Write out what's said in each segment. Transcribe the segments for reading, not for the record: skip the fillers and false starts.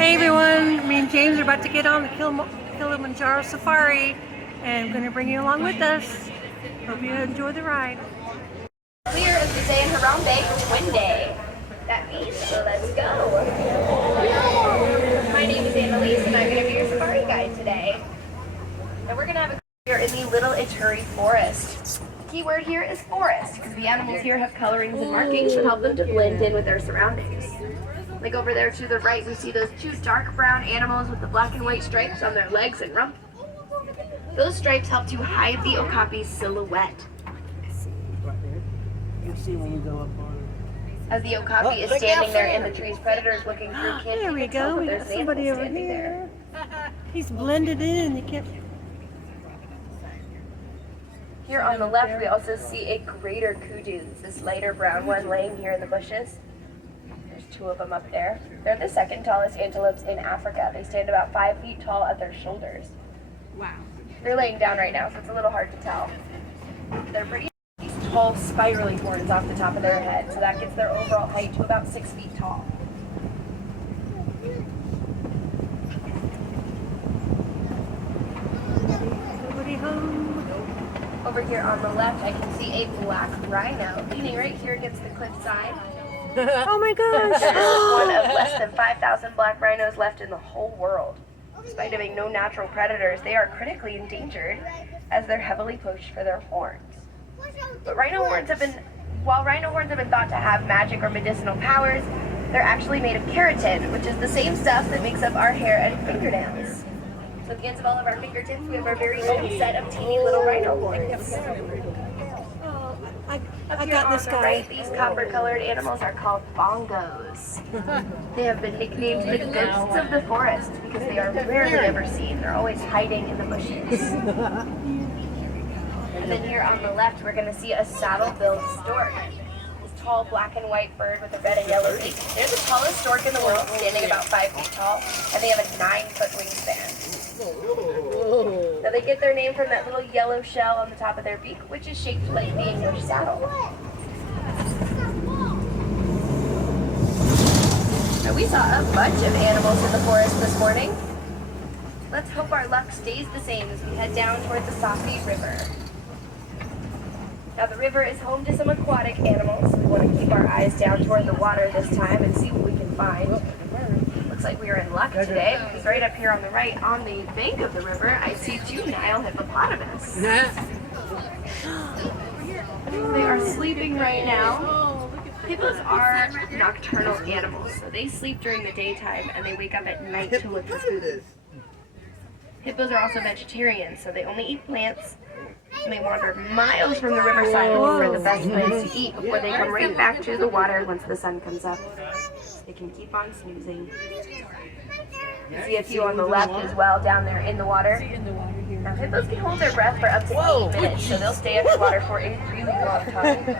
Hey everyone, me and James are about to get on the Kilimanjaro safari and I'm going to bring you along with us. Hope you enjoy the ride. Clear is the day in Harambe, Twin Day. That means, so let's go. My name is Annalise and I'm going to be your safari guide today. And we're going to have a clear in the Little Ituri Forest. The key word here is forest, because the animals here have colorings and markings that help them to blend in with their surroundings. Like over there to the right, we see those two dark brown animals with the black and white stripes on their legs and rump. Those stripes help to hide the okapi's silhouette. You see when you go up on As the okapi is standing there in the trees, predators looking through can't There we even tell go, that we there's got an somebody animal over standing here. there. He's blended in, you can't... Here on the left, we also see a greater kudu, this lighter brown one laying here in the bushes. There's two of them up there. They're the second tallest antelopes in Africa. They stand about 5 feet tall at their shoulders. Wow. They're laying down right now, so it's a little hard to tell. They're pretty these tall spiraling horns off the top of their head, so that gets their overall height to about 6 feet tall. Nobody home. Over here on the left, I can see a black rhino leaning right here against the cliffside. Oh my gosh! There's one of less than 5,000 black rhinos left in the whole world. Despite having no natural predators, they are critically endangered as they're heavily poached for their horns. But while rhino horns have been thought to have magic or medicinal powers, they're actually made of keratin, which is the same stuff that makes up our hair and fingernails. So at the ends of all of our fingertips, we have our very own set of teeny little rhino horns. Oh, I Up here got on this the guy. right, these copper-colored animals are called bongos. They have been nicknamed the ghosts of the forest because they are rarely ever seen. They're always hiding in the bushes. And then here on the left, we're going to see a saddle-billed stork. This tall black and white bird with a red and yellow beak. They're the tallest stork in the world, standing about 5 feet tall, and they have a 9-foot wingspan. Now they get their name from that little yellow shell on the top of their beak, which is shaped like the English saddle. Now we saw a bunch of animals in the forest this morning. Let's hope our luck stays the same as we head down toward the Safi River. Now the river is home to some aquatic animals. We want to keep our eyes down toward the water this time and see what we can find. Looks like we are in luck today because right up here on the right, on the bank of the river, I see 2 Nile hippopotamus. They are sleeping right now. Hippos are nocturnal animals, so they sleep during the daytime and they wake up at night to look for food. Hippos are also vegetarians, so they only eat plants, and they wander miles from the riverside looking for the best plants to eat before they come right back to the water once the sun comes up. They can keep on snoozing. You see a few on the left as well down there in the water. Now hippos can hold their breath for up to 8 minutes, so they'll stay underwater for a really long time.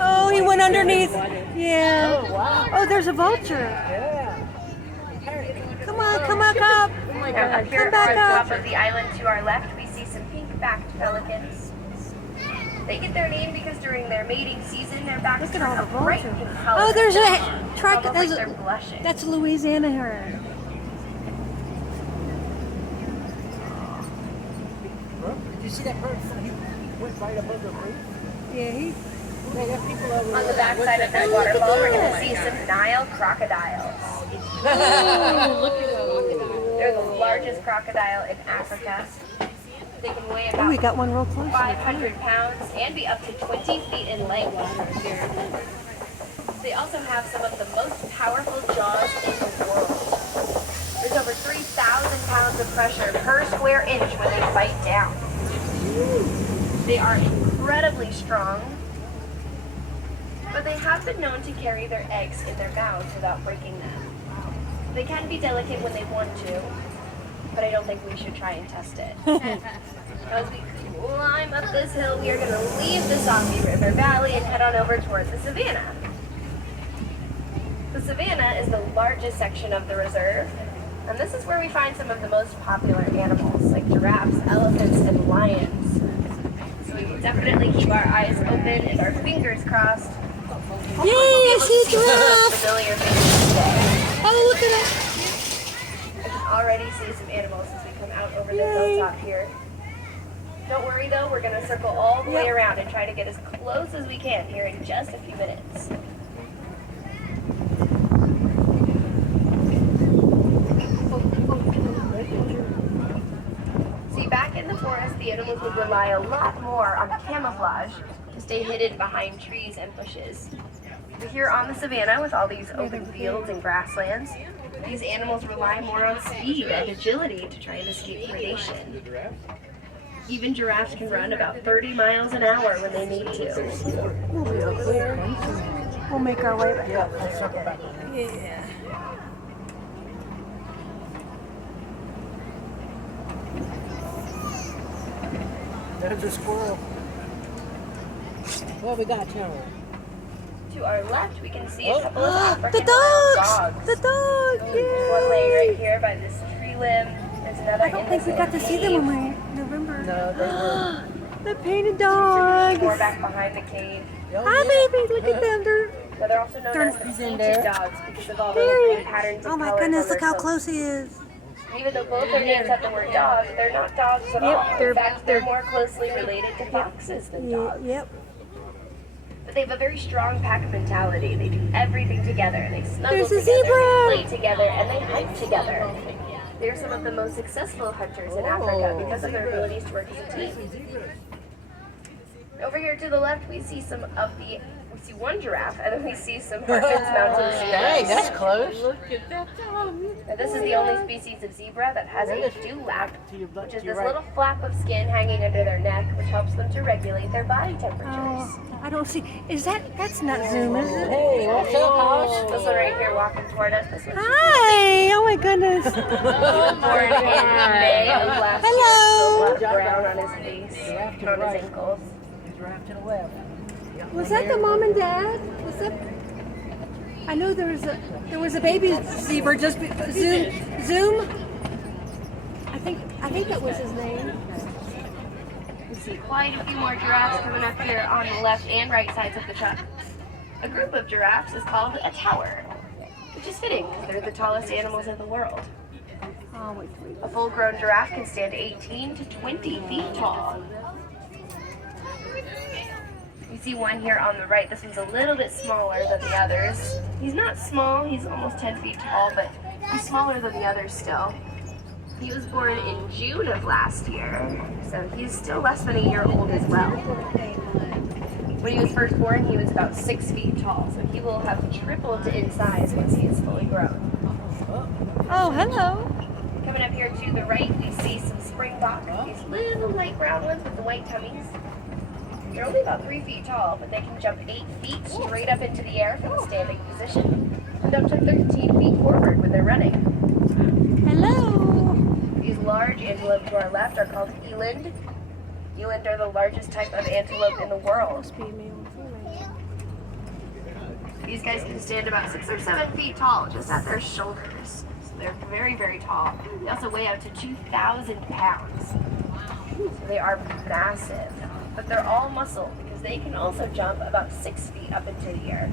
Oh, he went underneath. Yeah. Oh, wow. Oh, there's a vulture. Come on, come back up. Now up here on top of the island to our left, we see some pink-backed pelicans. They get their name because during their mating season, their backs turn a bright pink color. Oh, there's a track. Almost like they're blushing. That's a Louisiana heron. Did you see that bird? He went right above the roof. Yeah, he... On the backside of that waterfall, we're going to see some Nile crocodiles. Oh, look at them. They're the largest crocodile in Africa. They can weigh Oh, we about got one real close. 500 pounds and be up to 20 feet in length. They also have some of the most powerful jaws in the world. There's over 3,000 pounds of pressure per square inch when they bite down. They are incredibly strong, but they have been known to carry their eggs in their mouths without breaking them. They can be delicate when they want to, but I don't think we should try and test it. As we climb up this hill, we are going to leave the Safi River Valley and head on over towards the savannah. The savannah is the largest section of the reserve, and this is where we find some of the most popular animals like giraffes, elephants, and lions. So we will definitely keep our eyes open and our fingers crossed. Yay, I see a giraffe! Familiar faces today. Oh, look at that. already see some animals as we come out over the hilltop here. Don't worry though, we're going to circle all the way around and try to get as close as we can here in just a few minutes. See, back in the forest, the animals would rely a lot more on camouflage to stay hidden behind trees and bushes. But here on the savannah with all these open fields and grasslands, these animals rely more on speed and agility to try and escape predation. Even giraffes can run about 30 miles an hour when they need to. We'll be over there. We'll make our way back. Yeah, let's circle back. Yeah. There's a squirrel. What we got, Channel? To our left, we can see a couple of African The dogs! dogs. The dog! There's one laying right here by this tree limb. There's another I don't think we got to see them when we November. No, they were. The painted dogs. More back behind the cave. Hi, baby. Look at them. But they're also known as the He's in painted there. dogs because of all the little patterns and Oh my colors goodness! on Look their how coats. close he is. Even though both their names have the word dog, they're not dogs at all. they're- In fact, they're they're- more closely related to foxes than dogs. Yep. But they have a very strong pack mentality. They do everything together. They snuggle There's a together, zebra! they play together, and they hunt together. They're some of the most successful hunters in Africa because of their abilities to work as a team. Over here to the left, we see we see one giraffe, and then we see some Hartman's mountain Dang, zebras. that's close. Now, this is the only species of zebra that has a dewlap, which is this little flap of skin hanging under their neck, which helps them to regulate their body temperatures. Oh, I don't see. That's not Zoom, is it? Hey, what's up, House? This one right here walking toward us. This one Hi! Oh my goodness. born in May of last Hello. year, still brown on his face, and on his ankles. Giraffe to the left. Was that the mom and dad? Was that? I know there was a baby zebra just Zoom. I think that was his name. We see quite a few more giraffes coming up here on the left and right sides of the truck. A group of giraffes is called a tower, which is fitting because they're the tallest animals in the world. Oh wait. A full-grown giraffe can stand 18 to 20 feet tall. You see one here on the right. This one's a little bit smaller than the others. He's not small, he's almost 10 feet tall, but he's smaller than the others still. He was born in June of last year, so he's still less than a year old as well. When he was first born, he was about 6 feet tall, so he will have tripled in size once he is fully grown. Oh, hello. Coming up here to the right, we see some springbok, these little light brown ones with the white tummies. They're only about 3 feet tall, but they can jump 8 feet straight up into the air from a standing position, and up to 13 feet forward when they're running. Hello. These large antelope to our left are called eland. Eland are the largest type of antelope in the world. These guys can stand about 6 or 7 feet tall, just at their shoulders. So they're very, very tall. They also weigh up to 2,000 pounds. So they are massive. But they're all muscle because they can also jump about 6 feet up into the air.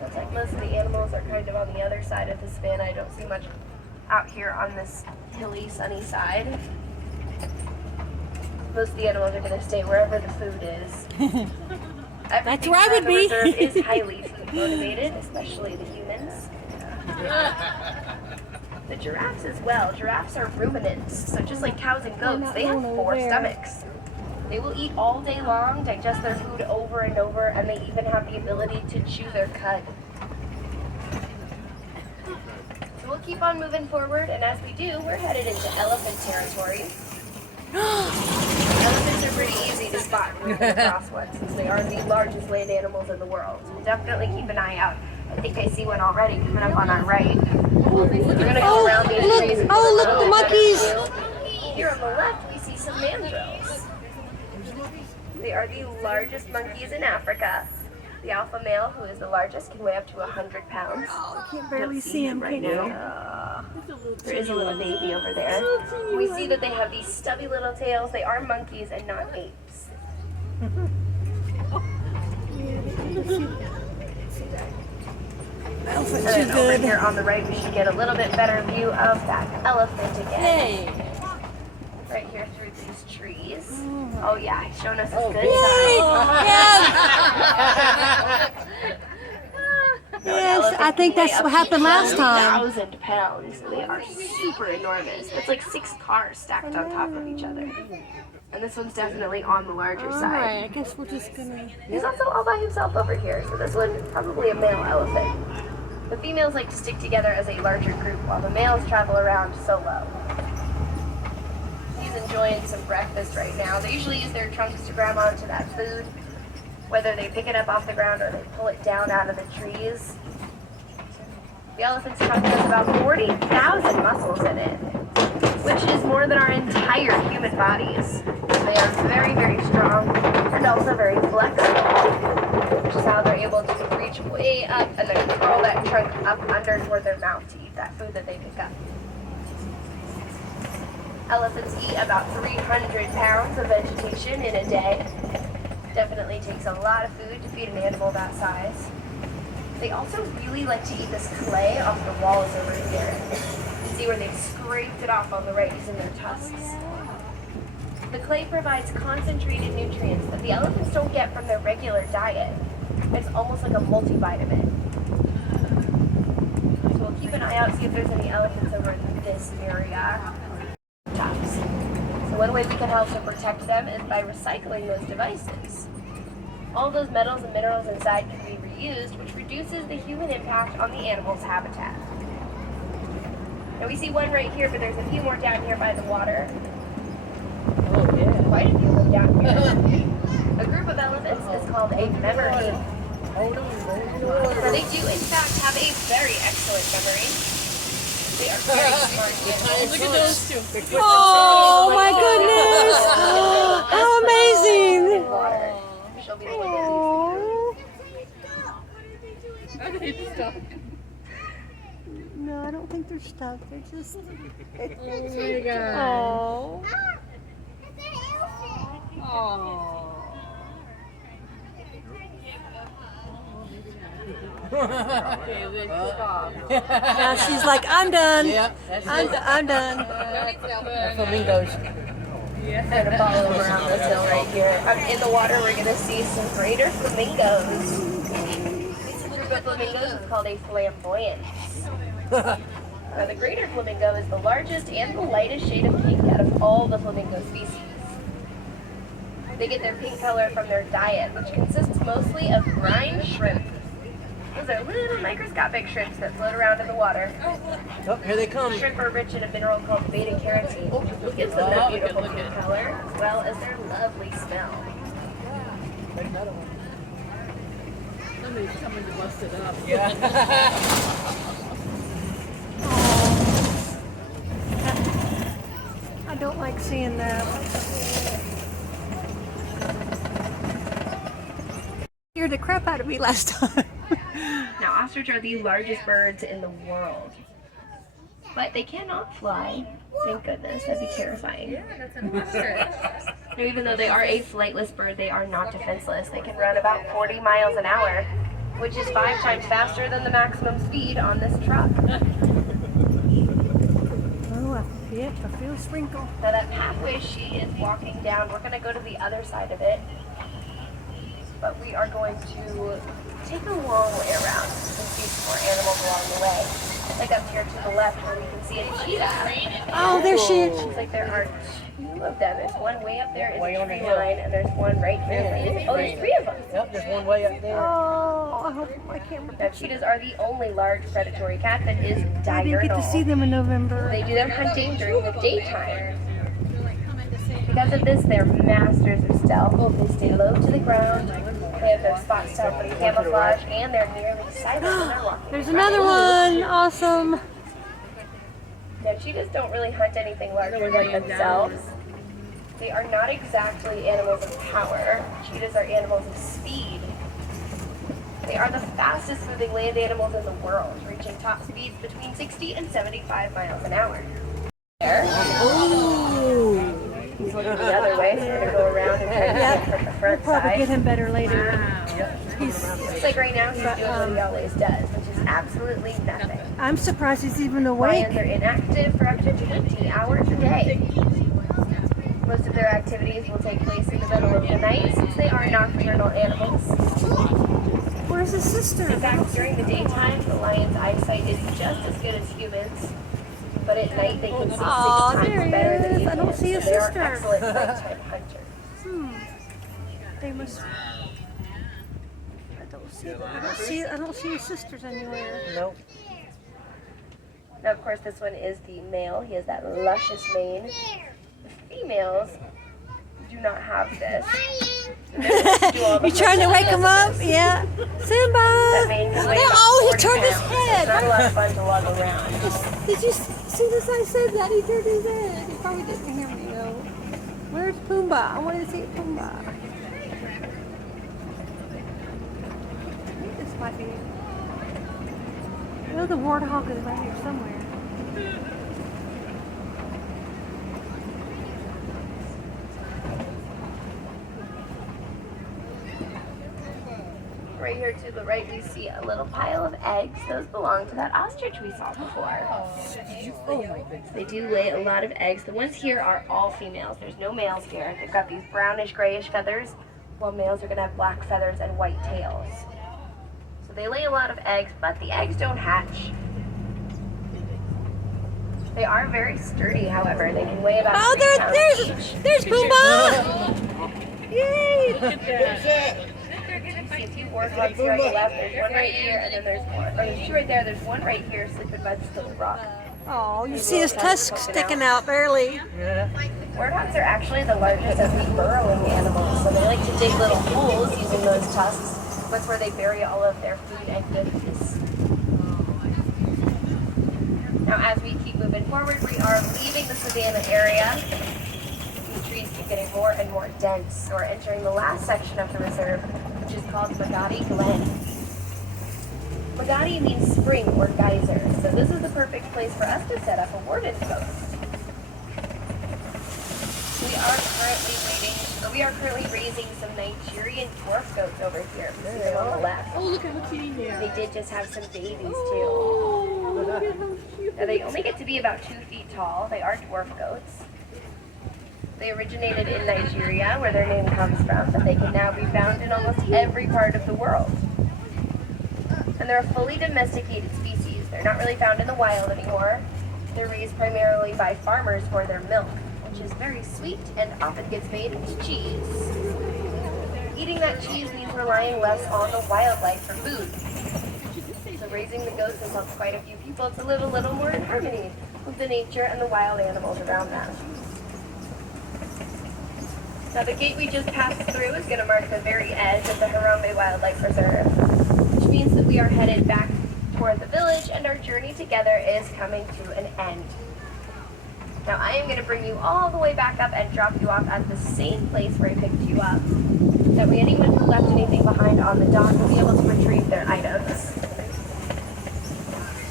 Looks like most of the animals are kind of on the other side of the savannah. I don't see much out here on this hilly, sunny side. Most of the animals are going to stay wherever the food is. That's where I would be. The reserve is highly food motivated, especially the humans. The giraffes as well. Giraffes are ruminants, so just like cows and goats, they have 4 stomachs. They will eat all day long, digest their food over and over, and they even have the ability to chew their cud. So we'll keep on moving forward, and as we do, we're headed into elephant territory. Elephants are pretty easy to spot when you come across one, since they are the largest land animals in the world. So definitely keep an eye out. I think I see one already coming up on our right. We're gonna go around these trees. Oh, look, the monkeys. Here on the left, we see some mandrills. They are the largest monkeys in Africa. The alpha male, who is the largest, can weigh up to 100 pounds. I can't barely see him right now. There is a little baby over there. We see that they have these stubby little tails. They are monkeys and not apes. elephant And too then over good. here on the right, we should get a little bit better view of that elephant again. Hey. Right here through these trees. Oh yeah, he's showing us his good Yay! side. Yes, I think that's what happened last time. 1,000 pounds. They are super enormous. It's like 6 cars stacked on top of each other. And this one's definitely on the larger All side. right, I guess we're just gonna. He's also all by himself over here, so this one probably a male elephant. The females like to stick together as a larger group while the males travel around solo. He's enjoying some breakfast right now. They usually use their trunks to grab onto that food, whether they pick it up off the ground or they pull it down out of the trees. The elephant's trunk has about 40,000 muscles in it, which is more than our entire human bodies. They are very, very strong and also very flexible, which is how they're able to reach way up and then curl that trunk up under toward their mouth to eat that food that they pick up. Elephants eat about 300 pounds of vegetation in a day. Definitely takes a lot of food to feed an animal that size. They also really like to eat this clay off the walls over here. You see where they've scraped it off on the right using their tusks. The clay provides concentrated nutrients that the elephants don't get from their regular diet. It's almost like a multivitamin. So we'll keep an eye out, see if there's any elephants over in this area. Tops. So one way we can help to protect them is by recycling those devices. All those metals and minerals inside can be reused, which reduces the human impact on the animal's habitat. Now we see one right here, but there's a few more down here by the water. Oh, yeah. Quite a few of them down here. A group of elephants is called a memory. So they do in fact have a very excellent memory. They are very smart animals. Look at those two. Oh my goodness! How amazing! Water. She'll be the one that Oh. Are they stuck? No, I don't think they're stuck. They're just. Oh my god. Oh. Oh. Okay, let's stop. Now she's like, I'm done. Yeah, that's it. I'm done. Flamingos. gonna follow around this hill right here. In the water, we're gonna see some greater flamingos. This group of flamingos is called a flamboyance. Now, the greater flamingo is the largest and the lightest shade of pink out of all the flamingo species. They get their pink color from their diet, which consists mostly of brine shrimp. Those are little microscopic shrimps that float around in the water. Oh, here they come. Shrimp are rich in a mineral called beta-carotene, which gives them that beautiful pink color, as well as their lovely smell. There's another one. Somebody's coming to bust it up. Yeah. I don't like seeing that. Scared the crap out of me last time. Now, ostrich are the largest birds in the world, but they cannot fly. Thank goodness, that'd be terrifying. Now, even though they are a flightless bird, they are not defenseless. They can run about 40 miles an hour, which is 5 times faster than the maximum speed on this truck. Oh, I feel a sprinkle. Now, that pathway she is walking down, we're going to go to the other side of it, but we are going to take a long way around and see some more animals along the way. Like up here to the left where we can see a cheetah. Oh, there she is. Looks like there are 2 of them. There's one way up there in Way the on the tree hill. line, and there's one right here. Oh, there's 3 of them. Yep, there's one way up there. Oh, I hope my camera. Now, cheetahs are the only large predatory cat that is I didn't get to see diurnal. them in November. They do their hunting during the daytime. Because of this, they're masters of stealth. They stay low to the ground. They have their spots to help them camouflage, and they're nearly silent when they're walking. There's another one. Awesome. Now, cheetahs don't really hunt anything larger than themselves. They are not exactly animals of power. Cheetahs are animals of speed. They are the fastest moving land animals in the world, reaching top speeds between 60 and 75 miles an hour. There. He's looking the other way, so we're going to go around and try to get from the front Probably get side. him better later. Looks like right now he's doing what he always does, which is absolutely nothing. I'm surprised he's even awake. Lions are inactive for up to 20 hours a day. Most of their activities will take place in the middle of the night since they are nocturnal animals. Where's his sister? In fact, during the daytime, the lion's eyesight is just as good as humans, but at night they can see 6 Aw, there times he better than is. humans. I don't see his so they sister. are excellent nighttime hunters. They must. I don't see his sisters anywhere. Nope. Now, of course, this one is the male. He has that luscious mane. The females do not have this. You trying to wake him up? Yeah. That Simba! mane can weigh Oh, about he 40 turned his pounds, so it's head. not a lot of fun to lug around. Did you see this? I said that he turned his head. He probably didn't hear me though. Where's Pumbaa? I wanted to see Pumbaa. This might be. I know the warthog is right here somewhere. Right here to the right, we see a little pile of eggs. Those belong to that ostrich we saw before. They do lay a lot of eggs. The ones here are all females. There's no males here. They've got these brownish grayish feathers, while males are going to have black feathers and white tails. So they lay a lot of eggs, but the eggs don't hatch. They are very sturdy, however. They can weigh about 3 pounds each. There's Pumbaa! Yay! Look at that. See a few warthogs here on the left. There's one right here, and then there's one. Or there's 2 right there. There's one right here, sleeping by the still rock. Oh, you see his tusks sticking out barely. Warthogs are actually the largest of the burrowing animals, so they like to dig little holes using those tusks. That's where they bury all of their food and goodies. Now, as we keep moving forward, we are leaving the savanna area. These trees keep getting more and more dense. We're entering the last section of the reserve, which is called Magadi Glen. Magadi means spring or geyser, so this is the perfect place for us to set up a warden post. We are currently raising some Nigerian dwarf goats over here. You see them on the left. Oh, look at how cute he is. They did just have some babies too. Oh, look at how cute. Now, they only get to be about 2 feet tall. They are dwarf goats. They originated in Nigeria, where their name comes from, but they can now be found in almost every part of the world. And they're a fully domesticated species. They're not really found in the wild anymore. They're raised primarily by farmers for their milk, which is very sweet and often gets made into cheese. Eating that cheese means relying less on the wildlife for food. So raising the goats has helped quite a few people to live a little more in harmony with the nature and the wild animals around them. Now the gate we just passed through is going to mark the very edge of the Harambe Wildlife Reserve, which means that we are headed back toward the village and our journey together is coming to an end. Now I am going to bring you all the way back up and drop you off at the same place where I picked you up. That way anyone who left anything behind on the dock will be able to retrieve their items.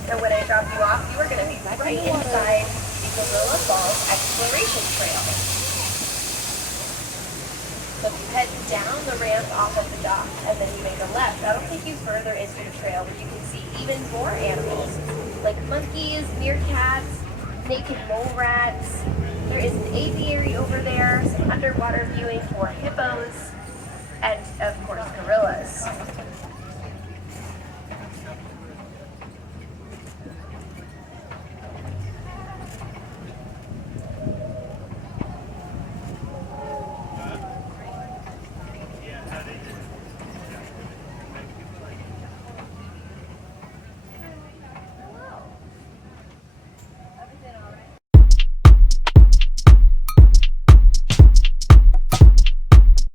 Now when I drop you off, you are going to be right inside the Gorilla Falls Exploration Trail. So if you head down the ramp off of the dock and then you make a left, that'll take you further into the trail where you can see even more animals like monkeys, meerkats, naked mole rats. There is an aviary over there, some underwater viewing for hippos, and of course gorillas.